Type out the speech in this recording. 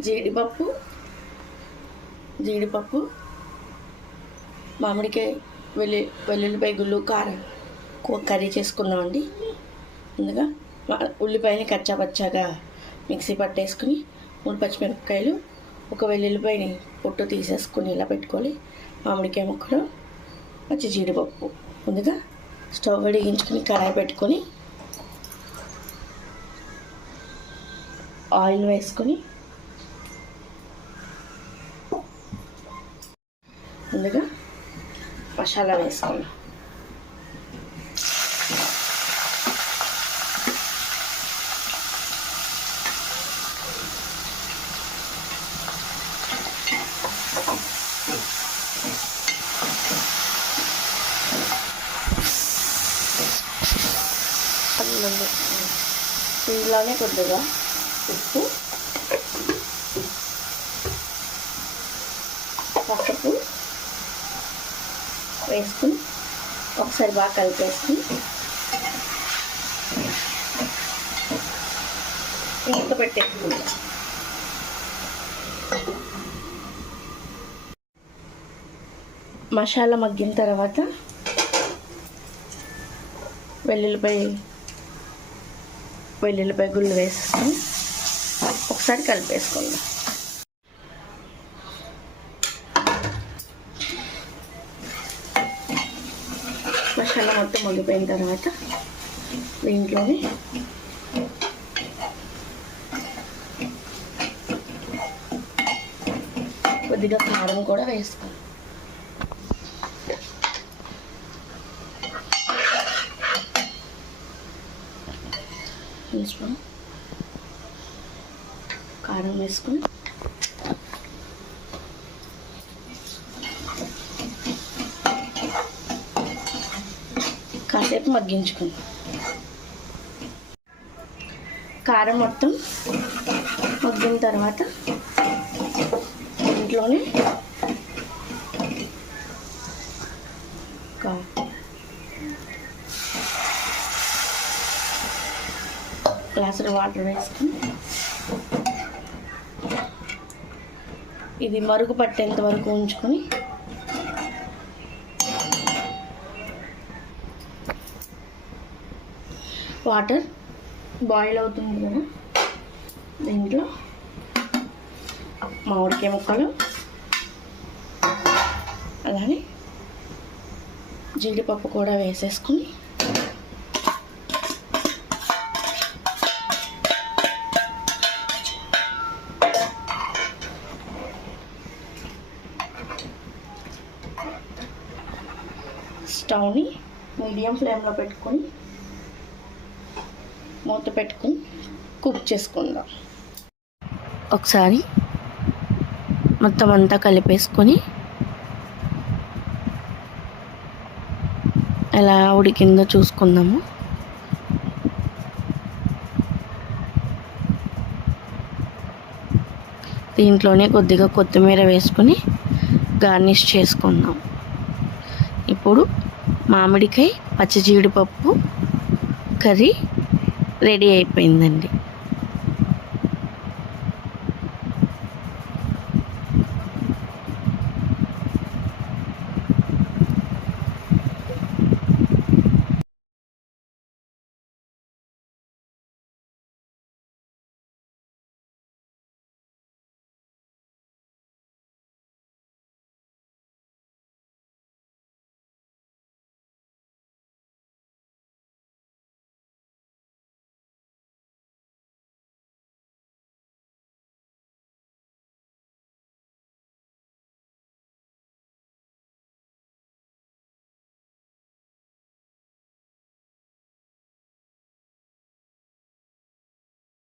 జీడిపప్పు జీడిపప్పు మామిడికాయ వెల్లు వెల్లుల్లిపాయ గుళ్ళు కారం. కర్రీ చేసుకుందామండి. ముందుగా మా- ఉల్లిపాయని కచ్చా పచ్చాగా మిక్సీ పట్టేసుకుని మూడు పచ్చిమిరపకాయలు ఒక వెల్లుల్లిపాయని పొట్టు తీసేసుకుని ఇలా పెట్టుకోవాలి. మామిడికాయ ముక్కలు పచ్చి జీడిపప్పు. ముందుగా స్టవ్ వెలిగించుకుని కడాయి పెట్టుకొని ఆయిల్ వేసుకొని ముందుగా మసాలా వేసుకుందాం అందులో ఇందులోనే కొద్దిగా ఉప్పు వేసుకుని ఒకసారి బాగా కలిపేసుకుని. మూత పెట్టేసుకుంటాం మసాలా మగ్గిన తర్వాత వెల్లుల్లిపాయ వెల్లుల్లిపాయ గుళ్ళు వేసుకొని ఒకసారి కలిపేసుకుందాం. మసాలా మొత్తం మగ్గిపోయిన తర్వాత దీంట్లోనే కొద్దిగా కారం కూడా వేసుకోవాలి. కారం వేసుకుని కాసేపు మగ్గించుకుందాం. కారం మొత్తం మగ్గిన తర్వాత ఇంట్లోనే ఒక గ్లాసులు వాటర్ వేసుకుని ఇది మరుగు పట్టేంత వరకు ఉంచుకొని వాటర్ బాయిల్ అవుతుంది కదా. దీంట్లో మామిడికాయ ముక్కలు అలానే జీడిపప్పు కూడా వేసేసుకుని స్టవ్ని మీడియం ఫ్లేమ్లో పెట్టుకొని మూత పెట్టుకుని కుక్ చేసుకుందాం. ఒకసారి మొత్తం అంతా కలిపేసుకొని ఎలా ఉడికిందో చూసుకుందాము. దీంట్లోనే కొద్దిగా కొత్తిమీర వేసుకొని గార్నిష్ చేసుకుందాం. ఇప్పుడు మామిడికాయ పచ్చి జీడిపప్పు కర్రీ రెడీ అయిపోయిందండి.